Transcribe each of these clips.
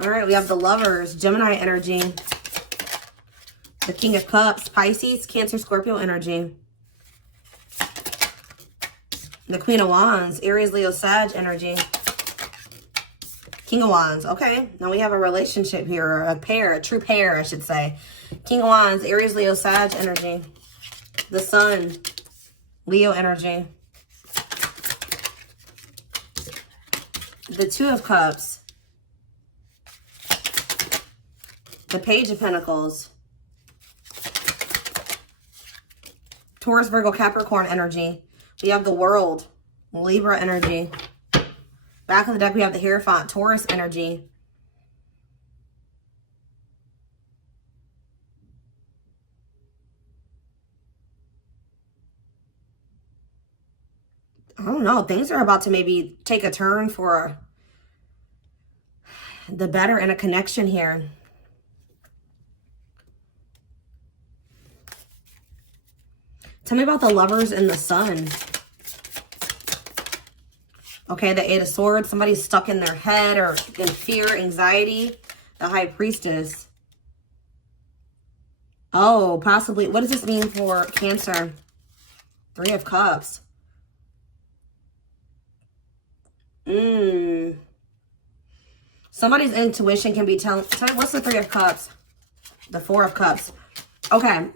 All right, we have the Lovers, Gemini energy. The King of Cups, Pisces, Cancer, Scorpio energy. The Queen of Wands, Aries, Leo, Sag energy. King of Wands. Okay, now we have a relationship here, a pair, a true pair, I should say. King of Wands, Aries, Leo, Sag energy. The Sun, Leo energy. The Two of Cups. The Page of Pentacles. Taurus, Virgo, Capricorn energy. We have the World, Libra energy. Back of the deck, we have the Hierophant, Taurus energy. I don't know. Things are about to maybe take a turn for the better in a connection here. Tell me about the Lovers and the Sun. Okay, the Eight of Swords. Somebody's stuck in their head or in fear, anxiety. The High Priestess. Oh, possibly. What does this mean for Cancer? Three of Cups. Somebody's intuition can be telling. Tell me, what's the Three of Cups? The Four of Cups. Okay.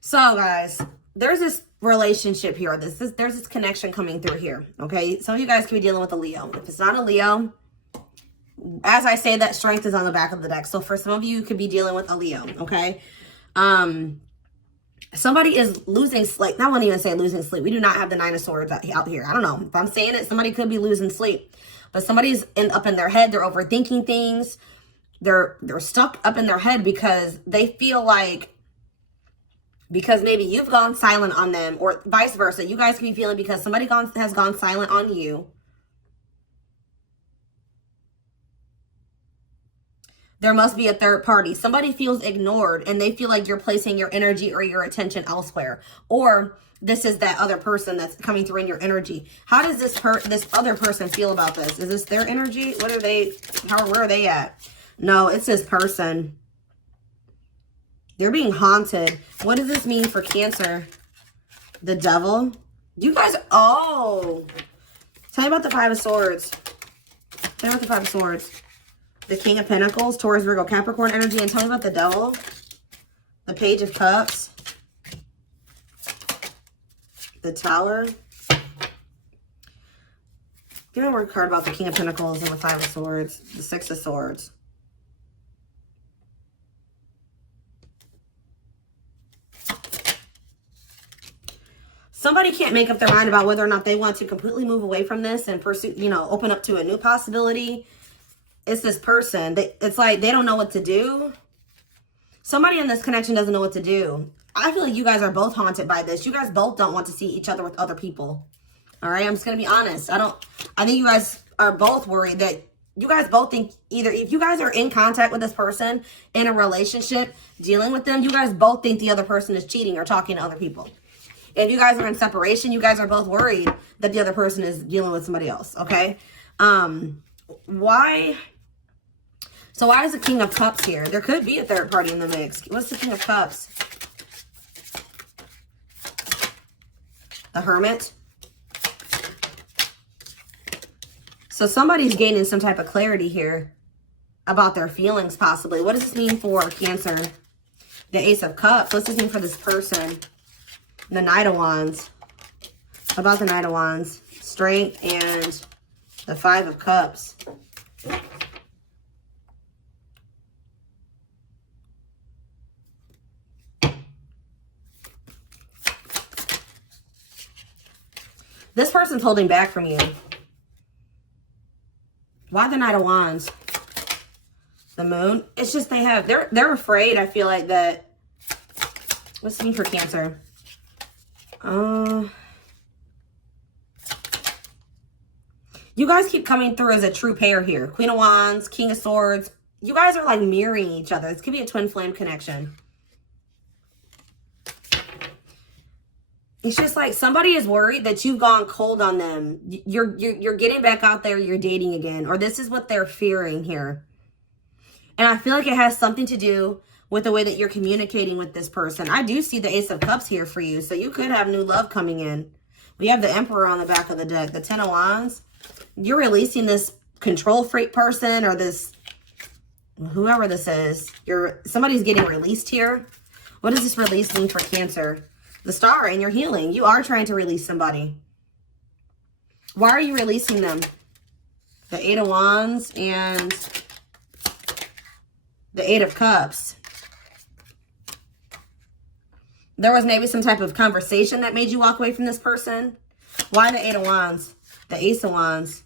So guys, there's this relationship here. There's this connection coming through here. Okay. Some of you guys could be dealing with a Leo. If it's not a Leo, as I say, that strength is on the back of the deck. So for some of you, you could be dealing with a Leo. Okay. Somebody is losing sleep. I won't even say losing sleep. We do not have the Nine of Swords out here. I don't know if I'm saying it. Somebody could be losing sleep, but somebody's up in their head. They're overthinking things. They're stuck up in their head because they feel like, because maybe you've gone silent on them, or vice versa. You guys can be feeling because somebody has gone silent on you. There must be a third party. Somebody feels ignored and they feel like you're placing your energy or your attention elsewhere. Or this is that other person that's coming through in your energy. How does this other person feel about this? Is this their energy? What are they, where are they at? No, it's this person. They're being haunted. What does this mean for Cancer? The Devil. You guys, oh. Tell me about the Five of Swords. Tell me about the Five of Swords. The King of Pentacles, Taurus, Virgo, Capricorn energy. And tell me about the Devil. The Page of Cups. The Tower. Give me a word card about the King of Pentacles and the Five of Swords. The Six of Swords. Somebody can't make up their mind about whether or not they want to completely move away from this and pursue, open up to a new possibility. It's this person. It's like they don't know what to do. Somebody in this connection doesn't know what to do. I feel like you guys are both haunted by this. You guys both don't want to see each other with other people. All right, I'm just going to be honest. I think you guys are both worried that you guys both think either if you guys are in contact with this person, in a relationship, dealing with them, you guys both think the other person is cheating or talking to other people. If you guys are in separation, you guys are both worried that the other person is dealing with somebody else, okay? Why? So why is the King of Cups here? There could be a third party in the mix. What's the King of Cups? The Hermit. So somebody's gaining some type of clarity here about their feelings, possibly. What does this mean for Cancer? The Ace of Cups. What's this mean for this person? The Knight of Wands. About the Knight of Wands. Strength and the Five of Cups. This person's holding back from you. Why the Knight of Wands? The Moon. It's just they're afraid, I feel like, that. What's this mean for Cancer? You guys keep coming through as a true pair here. Queen of Wands, King of Swords. You guys are like mirroring each other. This could be a twin flame connection. It's just like somebody is worried that you've gone cold on them. You're getting back out there, you're dating again, or this is what they're fearing here. And I feel like it has something to do with the way that you're communicating with this person. I do see the Ace of Cups here for you, so you could have new love coming in. We have the Emperor on the back of the deck, the Ten of Wands. You're releasing this control freak person, or this, whoever this is. Somebody's getting released here. What does this release mean for Cancer? The Star, and you're healing. You are trying to release somebody. Why are you releasing them? The Eight of Wands and the Eight of Cups. There was maybe some type of conversation that made you walk away from this person. Why the Eight of Wands? The Ace of Wands.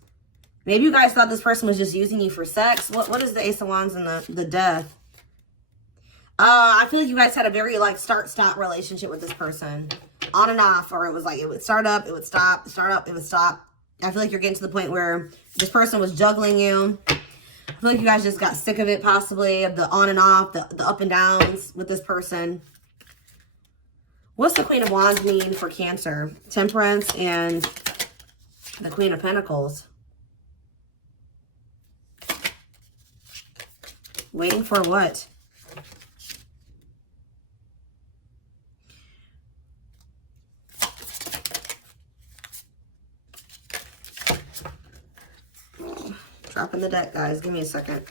Maybe you guys thought this person was just using you for sex. What is the Ace of Wands and the Death? I feel like you guys had a very like start-stop relationship with this person. On and off, or it was like it would start up, it would stop, start up, it would stop. I feel like you're getting to the point where this person was juggling you. I feel like you guys just got sick of it, possibly, of the on and off, the up and downs with this person. What's the Queen of Wands mean for Cancer? Temperance and the Queen of Pentacles. Waiting for what? Dropping the deck, guys. Give me a second.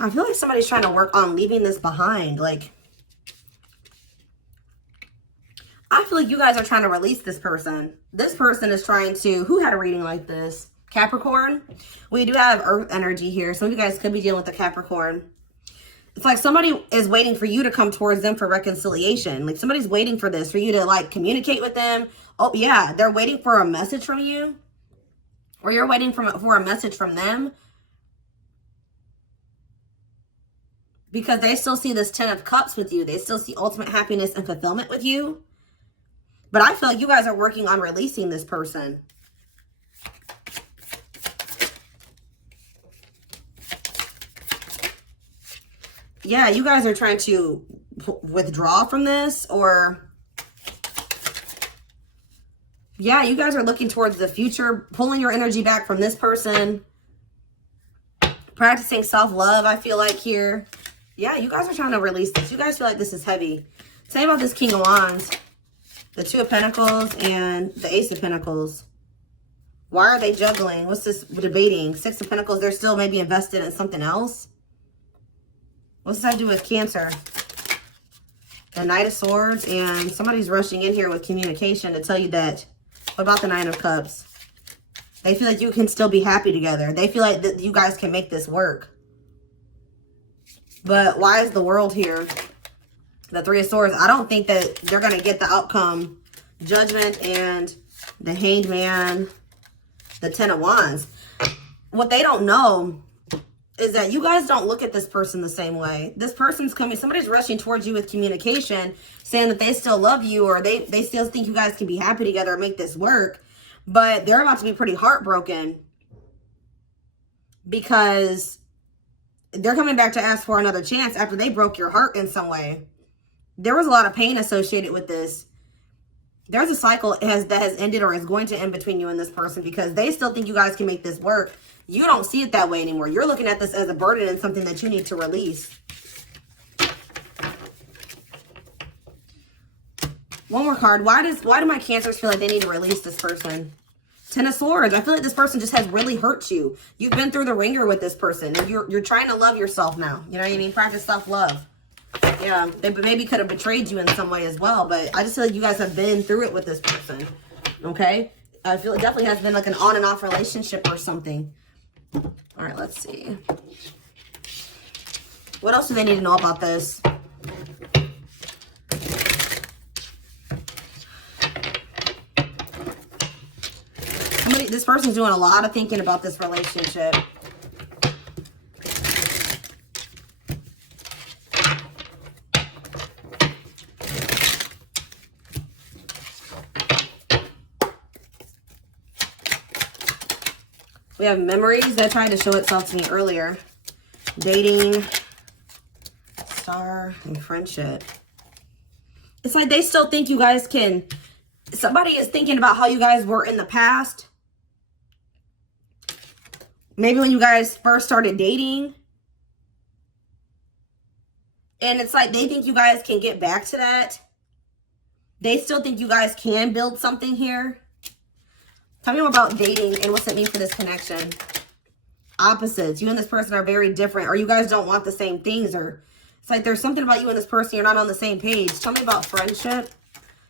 I feel like somebody's trying to work on leaving this behind. Like, I feel like you guys are trying to release this person. This person is trying to, who had a reading like this? Capricorn. We do have Earth energy here. Some of you guys could be dealing with the Capricorn. It's like somebody is waiting for you to come towards them for reconciliation. Like somebody's waiting for this, for you to like communicate with them. Oh yeah, they're waiting for a message from you. Or you're waiting for a message from them. Because they still see this Ten of Cups with you. They still see ultimate happiness and fulfillment with you. But I feel like you guys are working on releasing this person. Yeah, you guys are trying to withdraw from this, or yeah, you guys are looking towards the future, pulling your energy back from this person, practicing self-love, I feel like here. Yeah, you guys are trying to release this. You guys feel like this is heavy. Tell me about this King of Wands, the Two of Pentacles, and the Ace of Pentacles. Why are they juggling? What's this debating? Six of Pentacles, they're still maybe invested in something else. What's that do with Cancer? The Knight of Swords, and somebody's rushing in here with communication to tell you that. What about the Nine of Cups? They feel like you can still be happy together. They feel like that you guys can make this work. But why is the World here? The Three of Swords. I don't think that they're going to get the outcome. Judgment and the Hanged Man. The Ten of Wands. What they don't know is that you guys don't look at this person the same way. This person's coming, somebody's rushing towards you with communication, saying that they still love you, or they still think you guys can be happy together and make this work. But they're about to be pretty heartbroken because they're coming back to ask for another chance after they broke your heart in some way. There was a lot of pain associated with this. There's a cycle that has ended or is going to end between you and this person because they still think you guys can make this work. You don't see it that way anymore. You're looking at this as a burden and something that you need to release. One more card. Why do my Cancers feel like they need to release this person? Ten of Swords. I feel like this person just has really hurt you. You've been through the ringer with this person, and you're trying to love yourself now. You know what I mean? Practice self-love. Yeah, they maybe could have betrayed you in some way as well, but I just feel like you guys have been through it with this person. Okay? I feel it definitely has been like an on and off relationship or something. All right, let's see. What else do they need to know about this? This person's doing a lot of thinking about this relationship. We have memories that tried to show itself to me earlier. Dating, star, and friendship. It's like they still think you guys can... Somebody is thinking about how you guys were in the past. Maybe when you guys first started dating. And it's like they think you guys can get back to that. They still think you guys can build something here. Tell me more about dating and what's it mean for this connection. Opposites. You and this person are very different. Or you guys don't want the same things. Or it's like there's something about you and this person. You're not on the same page. Tell me about friendship.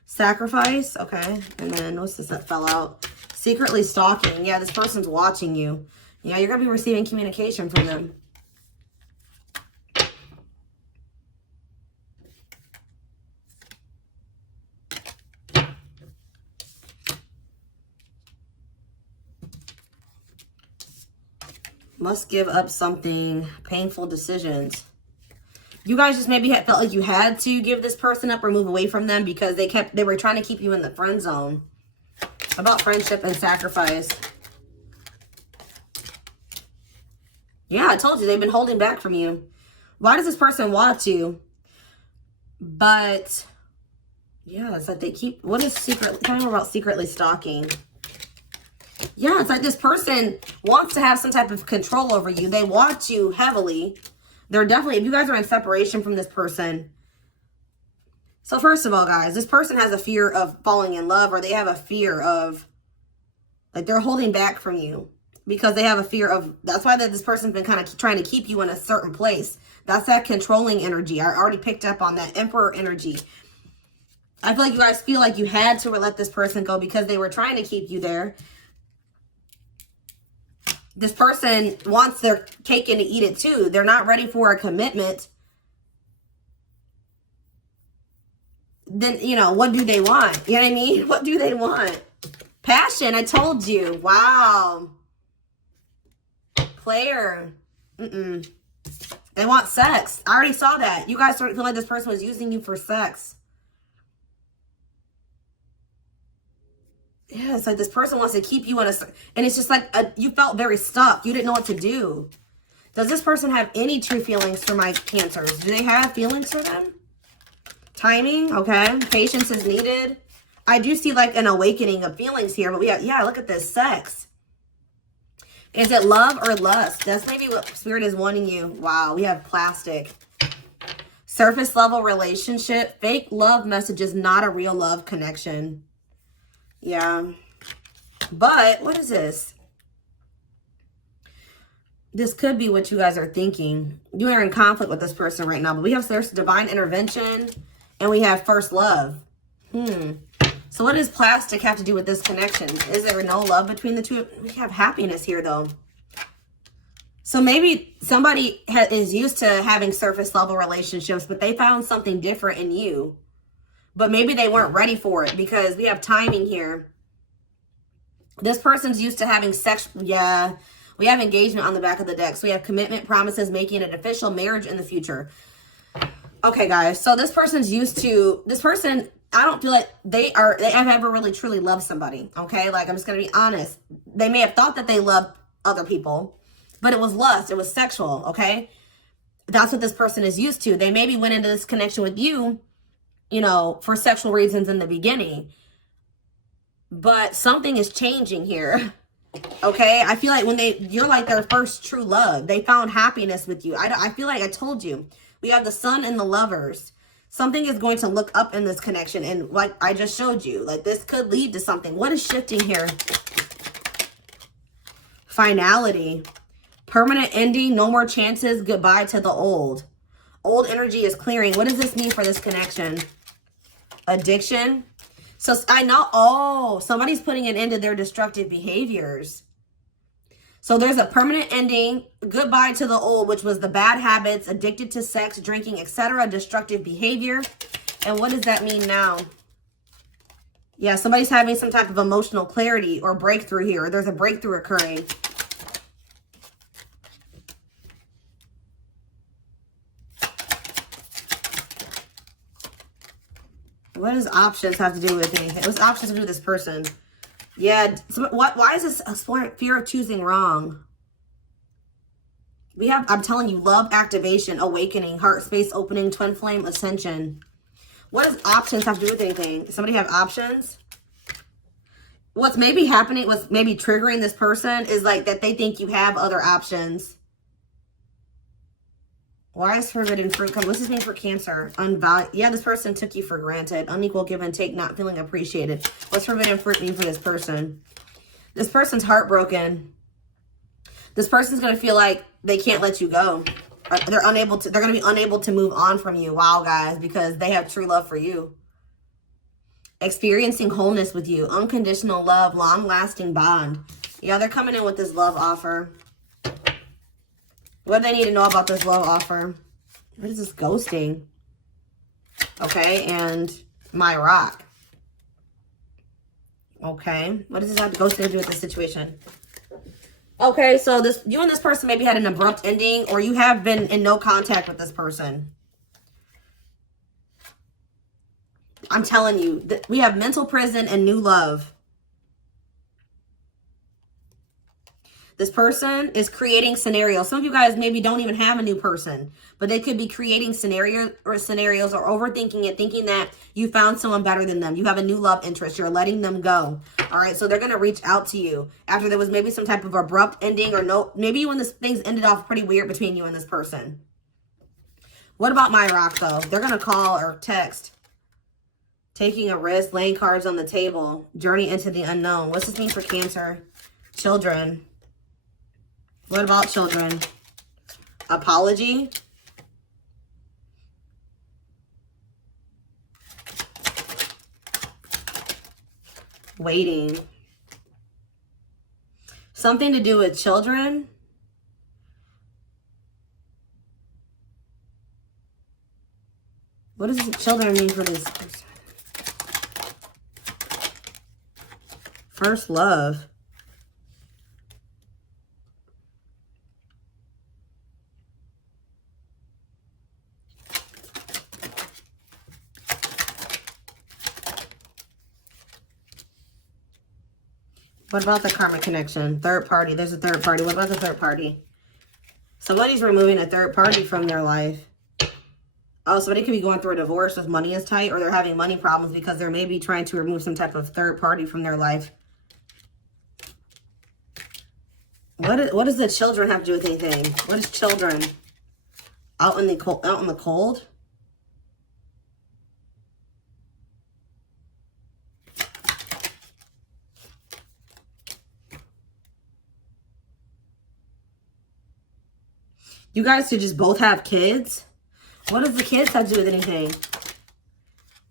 Sacrifice. Okay. And then what's this that fell out? Secretly stalking. Yeah, this person's watching you. Yeah, you're going to be receiving communication from them. Must give up something. Painful decisions. You guys just maybe felt like you had to give this person up or move away from them because they were trying to keep you in the friend zone. About friendship and sacrifice. Yeah, I told you they've been holding back from you. Why does this person want you? But yeah, it's like they keep... What is secret? Tell me more about secretly stalking. Yeah, it's like this person wants to have some type of control over you. They want you heavily. They're definitely, if you guys are in separation from this person. So first of all, guys, this person has a fear of falling in love, or they have a fear of, like, they're holding back from you because they have a fear of, that's why this person's been kind of trying to keep you in a certain place. That's that controlling energy. I already picked up on that Emperor energy. I feel like you guys feel like you had to let this person go because they were trying to keep you there. This person wants their cake and to eat it too. They're not ready for a commitment. Then, you know, what do they want? You know what I mean? What do they want? Passion, I told you. Wow. Player. They want sex. I already saw that. You guys started feeling like this person was using you for sex. Yeah, it's like this person wants to keep you in a... And it's just like you felt very stuck. You didn't know what to do. Does this person have any true feelings for my Cancers? Do they have feelings for them? Timing, okay. Patience is needed. I do see like an awakening of feelings here. But we have, yeah, look at this. Sex. Is it love or lust? That's maybe what Spirit is wanting you. Wow, we have plastic. Surface level relationship. Fake love message is not a real love connection. Yeah. But what is this? This could be what you guys are thinking. You are in conflict with this person right now. But we have there's divine intervention. And we have first love. So what does plastic have to do with this connection? Is there no love between the two? We have happiness here though. So maybe somebody is used to having surface level relationships. But they found something different in you. But maybe they weren't ready for it because we have timing here. This person's used to having sex. Yeah, we have engagement on the back of the deck. So we have commitment, promises, making an official marriage in the future. Okay, guys. So this person's used to, this person, I don't feel like they have ever really truly loved somebody. Okay, like I'm just going to be honest. They may have thought that they loved other people, but it was lust. It was sexual. Okay, that's what this person is used to. They maybe went into this connection with you, you know, for sexual reasons in the beginning. But something is changing here. Okay? I feel like when you're like their first true love. They found happiness with you. I feel like I told you. We have the Sun and the Lovers. Something is going to look up in this connection. And like I just showed you, like this could lead to something. What is shifting here? Finality. Permanent ending. No more chances. Goodbye to the old. Old energy is clearing. What does this mean for this connection? Addiction. So I know, oh, somebody's putting an end to their destructive behaviors. So there's a permanent ending, goodbye to the old, which was the bad habits, addicted to sex, drinking, etc., destructive behavior. And what does that mean now? Yeah, somebody's having some type of emotional clarity or breakthrough here. Or there's a breakthrough occurring. What does options have to do with me? What's options to do with this person? Yeah. Why is this a fear of choosing wrong? We have, I'm telling you, love, activation, awakening, heart space opening, twin flame, ascension. What does options have to do with anything? Somebody have options? What's maybe happening, what's maybe triggering this person is like that they think you have other options. Why is forbidden fruit come? What's this mean for Cancer? Yeah, this person took you for granted. Unequal give and take, not feeling appreciated. What's forbidden fruit mean for this person? This person's heartbroken. This person's going to feel like they can't let you go. They're going to be unable to move on from you. Wow, guys, because they have true love for you. Experiencing wholeness with you. Unconditional love, long-lasting bond. Yeah, they're coming in with this love offer. What do they need to know about this love offer? What is this ghosting? Okay, and my rock. Okay, what does this have ghosting to do with this situation? Okay, so you and this person maybe had an abrupt ending, or you have been in no contact with this person. I'm telling you, we have mental prison and new love. This person is creating scenarios. Some of you guys maybe don't even have a new person, but they could be creating scenarios or overthinking it, thinking that you found someone better than them. You have a new love interest. You're letting them go. All right, so they're going to reach out to you after there was maybe some type of abrupt ending, or no, maybe when things ended off pretty weird between you and this person. What about my rock, though? They're going to call or text. Taking a risk, laying cards on the table, journey into the unknown. What's this mean for Cancer? Children. What about children? Apology. Waiting. Something to do with children. What does children mean for this person? First love. What about the karmic connection? Third party. There's a third party. What about the third party? Somebody's removing a third party from their life. Oh, somebody could be going through a divorce with money is tight, or they're having money problems because they're maybe trying to remove some type of third party from their life. What does the children have to do with anything? What is children? Out in the cold? Out in the cold? You guys should just both have kids. What does the kids have to do with anything?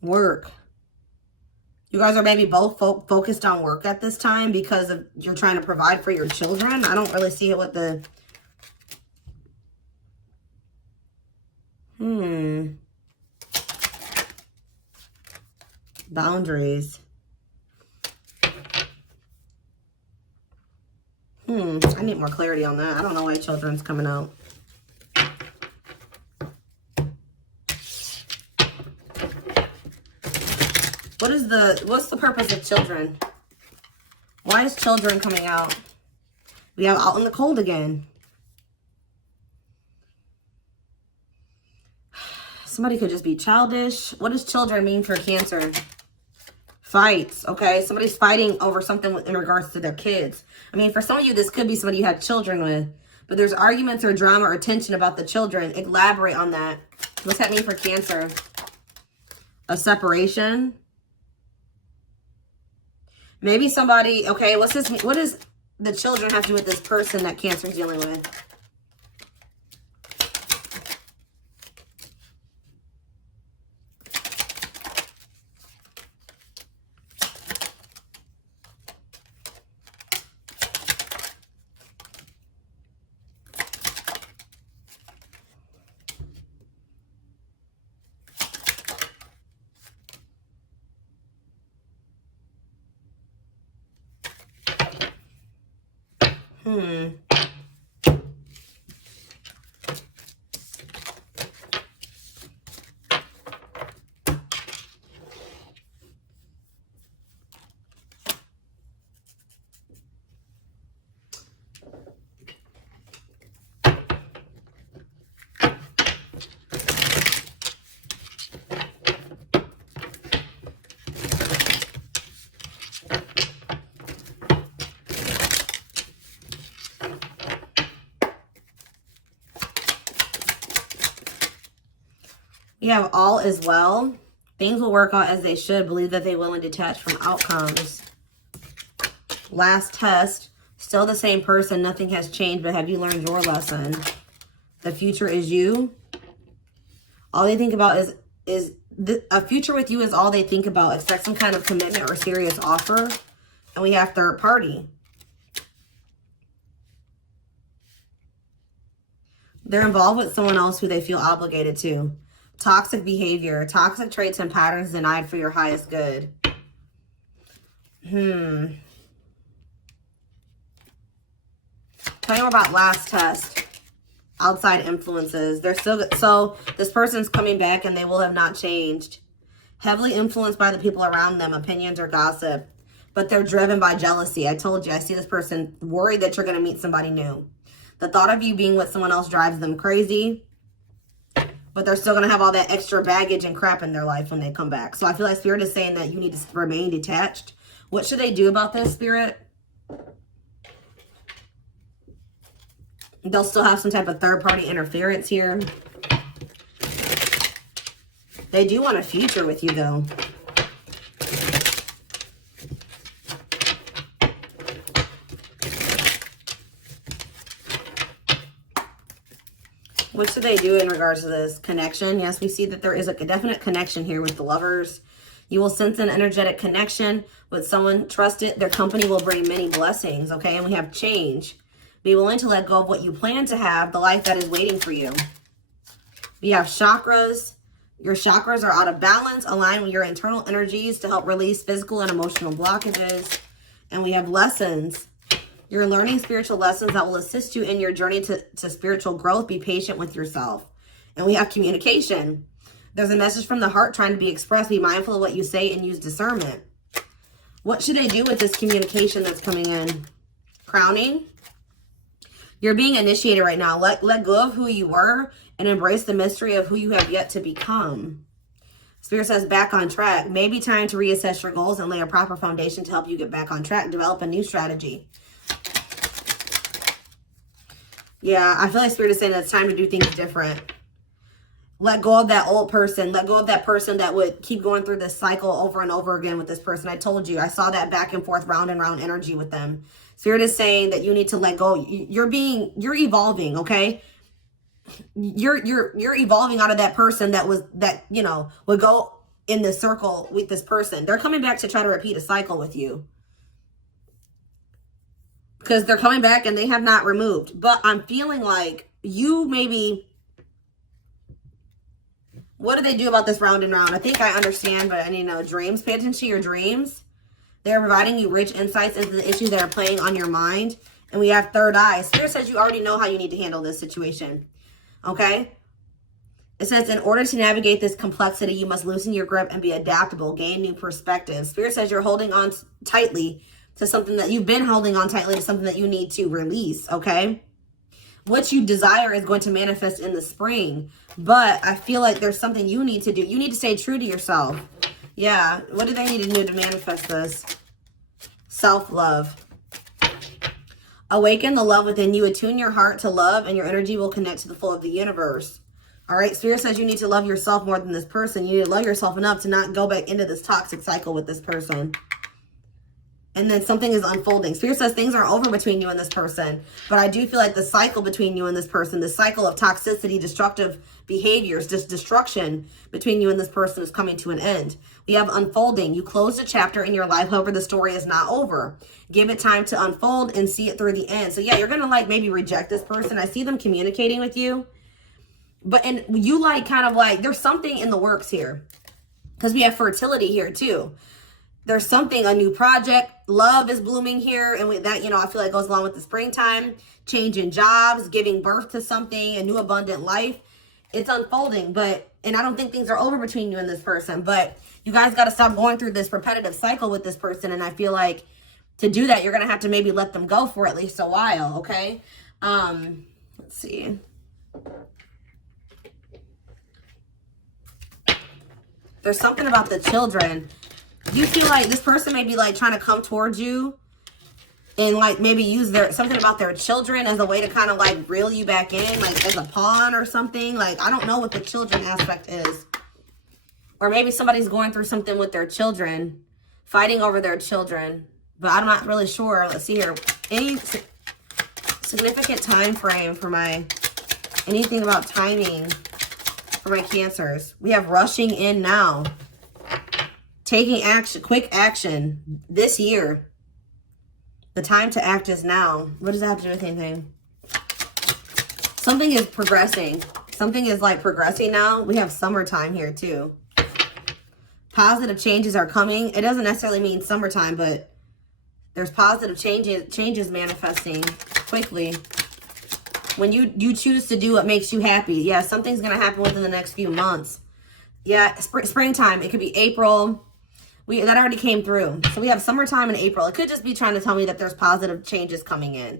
Work. You guys are maybe both focused on work at this time because you're trying to provide for your children. I don't really see it with the... Boundaries. I need more clarity on that. I don't know why children's coming out. What's the purpose of children? Why is children coming out? We have out in the cold again. Somebody could just be childish. What does children mean for Cancer? Fights, okay? Somebody's fighting over something in regards to their kids. I mean, for some of you, this could be somebody you had children with. But there's arguments or drama or tension about the children. Elaborate on that. What's that mean for Cancer? A separation. Maybe somebody, okay, what does the children have to do with this person that Cancer's dealing with? We have all is well. Things will work out as they should. Believe that they will and detach from outcomes. Last test. Still the same person. Nothing has changed, but have you learned your lesson? The future is you. All they think about is a future with you is all they think about. Expect some kind of commitment or serious offer. And we have third party. They're involved with someone else who they feel obligated to. Toxic behavior. Toxic traits and patterns denied for your highest good. Tell me more about last test. Outside influences. They're still good. So this person's coming back and they will have not changed. Heavily influenced by the people around them. Opinions or gossip. But they're driven by jealousy. I told you. I see this person worried that you're going to meet somebody new. The thought of you being with someone else drives them crazy. But they're still going to have all that extra baggage and crap in their life when they come back. So I feel like Spirit is saying that you need to remain detached. What should they do about this, Spirit? They'll still have some type of third-party interference here. They do want a future with you, though. What should they do in regards to this connection? Yes, we see that there is a definite connection here with the lovers. You will sense an energetic connection with someone trusted. Their company will bring many blessings, okay? And we have change. Be willing to let go of what you plan to have, the life that is waiting for you. We have chakras. Your chakras are out of balance. Align with your internal energies to help release physical and emotional blockages. And we have lessons. You're learning spiritual lessons that will assist you in your journey to spiritual growth. Be patient with yourself. And we have communication. There's a message from the heart trying to be expressed. Be mindful of what you say and use discernment. What should they do with this communication that's coming in? Crowning. You're being initiated right now. Let go of who you were and embrace the mystery of who you have yet to become. Spirit says back on track. Maybe time to reassess your goals and lay a proper foundation to help you get back on track. Develop a new strategy. Yeah, I feel like Spirit is saying that it's time to do things different. Let go of that old person. Let go of that person that would keep going through this cycle over and over again with this person. I told you, I saw that back and forth, round and round energy with them. Spirit is saying that you need to let go. You're evolving, okay? You're evolving out of that person that would go in this circle with this person. They're coming back to try to repeat a cycle with you. Because they're coming back and they have not removed. But I'm feeling like you maybe... What do they do about this round and round? I think I understand, but I need to know. Dreams. Pay attention to your dreams. They're providing you rich insights into the issues that are playing on your mind. And we have third eye. Spirit says you already know how you need to handle this situation. Okay? It says in order to navigate this complexity, you must loosen your grip and be adaptable. Gain new perspectives. Spirit says you're holding on tightly to something that you've been holding on tightly to something that you need to release. Okay? What you desire is going to manifest in the spring. But I feel like there's something you need to do. You need to stay true to yourself. Yeah. What do they need to do to manifest this? Self-love. Awaken the love within you. Attune your heart to love and your energy will connect to the flow of the universe. All right. Spirit says you need to love yourself more than this person. You need to love yourself enough to not go back into this toxic cycle with this person. And then something is unfolding. Spirit says things are over between you and this person. But I do feel like the cycle between you and this person, the cycle of toxicity, destructive behaviors, just destruction between you and this person is coming to an end. We have unfolding. You closed a chapter in your life. However, the story is not over. Give it time to unfold and see it through the end. So yeah, you're going to maybe reject this person. I see them communicating with you. And you kind of there's something in the works here. Because we have fertility here too. There's something, a new project, love is blooming here. And with that, I feel like goes along with the springtime, changing jobs, giving birth to something, a new abundant life. It's unfolding, and I don't think things are over between you and this person, but you guys got to stop going through this repetitive cycle with this person. And I feel like to do that, you're going to have to maybe let them go for at least a while. Okay. Let's see. There's something about the children. You feel like this person may be trying to come towards you and like maybe use something about their children as a way to kind of like reel you back in, like as a pawn or something. Like, I don't know what the children aspect is. Or maybe somebody's going through something with their children, fighting over their children, but I'm not really sure. Let's see here. Any significant time frame for anything about timing for my Cancers? We have rushing in now. Taking action, quick action this year. The time to act is now. What does that have to do with anything? Something is progressing. Something is like progressing now. We have summertime here too. Positive changes are coming. It doesn't necessarily mean summertime, but there's positive changes manifesting quickly. When you choose to do what makes you happy. Yeah, something's going to happen within the next few months. Yeah, springtime. It could be April. That already came through. So we have summertime and April. It could just be trying to tell me that there's positive changes coming in.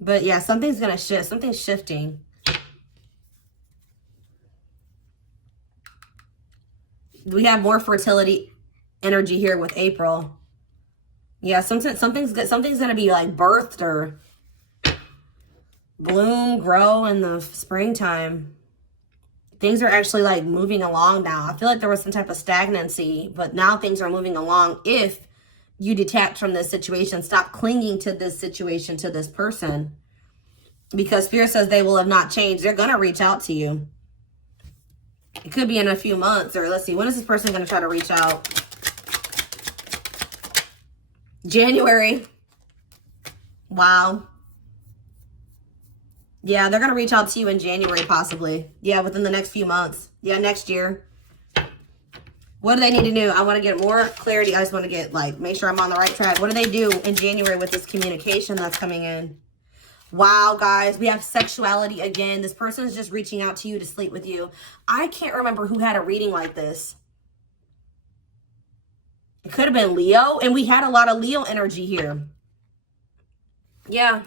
But yeah, something's going to shift. Something's shifting. We have more fertility energy here with April. Yeah, something's going to be like birthed or bloom, grow in the springtime. Things are actually like moving along now. I feel like there was some type of stagnancy, but now things are moving along if you detach from this situation. Stop clinging to this situation, to this person, because Spirit says they will have not changed. They're going to reach out to you. It could be in a few months, or let's see, when is this person going to try to reach out? January. Wow. Yeah, they're going to reach out to you in January, possibly. Yeah, within the next few months. Yeah, next year. What do they need to do? I want to get more clarity. I just want to get, like, make sure I'm on the right track. What do they do in January with this communication that's coming in? Wow, guys, we have sexuality again. This person is just reaching out to you to sleep with you. I can't remember who had a reading like this. It could have been Leo, and we had a lot of Leo energy here. Yeah.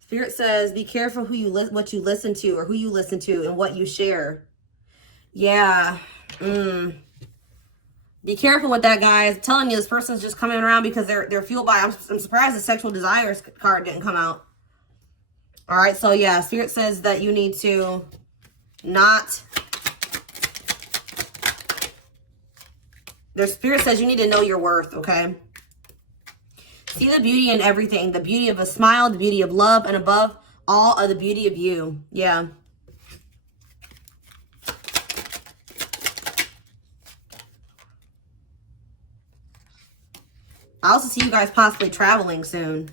Spirit says, be careful what you listen to, or who you listen to, and what you share. Yeah. Be careful with that, guys. I'm telling you, this person's just coming around because they're fueled by. I'm surprised the sexual desires card didn't come out. All right, so yeah, Spirit says that you need to not. Their Spirit says you need to know your worth. Okay. See the beauty in everything. The beauty of a smile, the beauty of love, and above all of the beauty of you. Yeah. I also see you guys possibly traveling soon.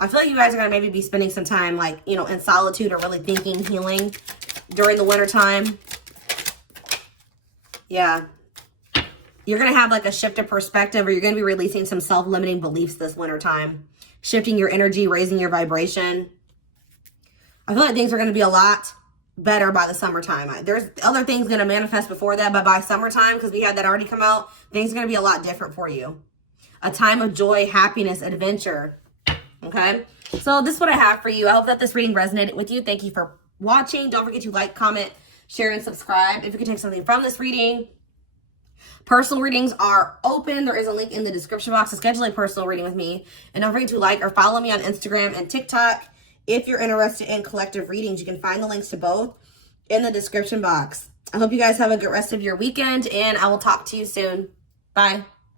I feel like you guys are going to maybe be spending some time, like, you know, in solitude, or really thinking, healing during the winter time. Yeah. You're going to have like a shift of perspective, or you're going to be releasing some self-limiting beliefs this winter time. Shifting your energy, raising your vibration. I feel like things are going to be a lot better by the summertime. There's other things going to manifest before that, but by summertime, because we had that already come out, things are going to be a lot different for you. A time of joy, happiness, adventure. Okay? So this is what I have for you. I hope that this reading resonated with you. Thank you for watching. Don't forget to like, comment, share, and subscribe. If you can take something from this reading. Personal readings are open. There is a link in the description box to schedule a personal reading with me. And don't forget to like or follow me on Instagram and TikTok. If you're interested in collective readings, you can find the links to both in the description box. I hope you guys have a good rest of your weekend, and I will talk to you soon. Bye.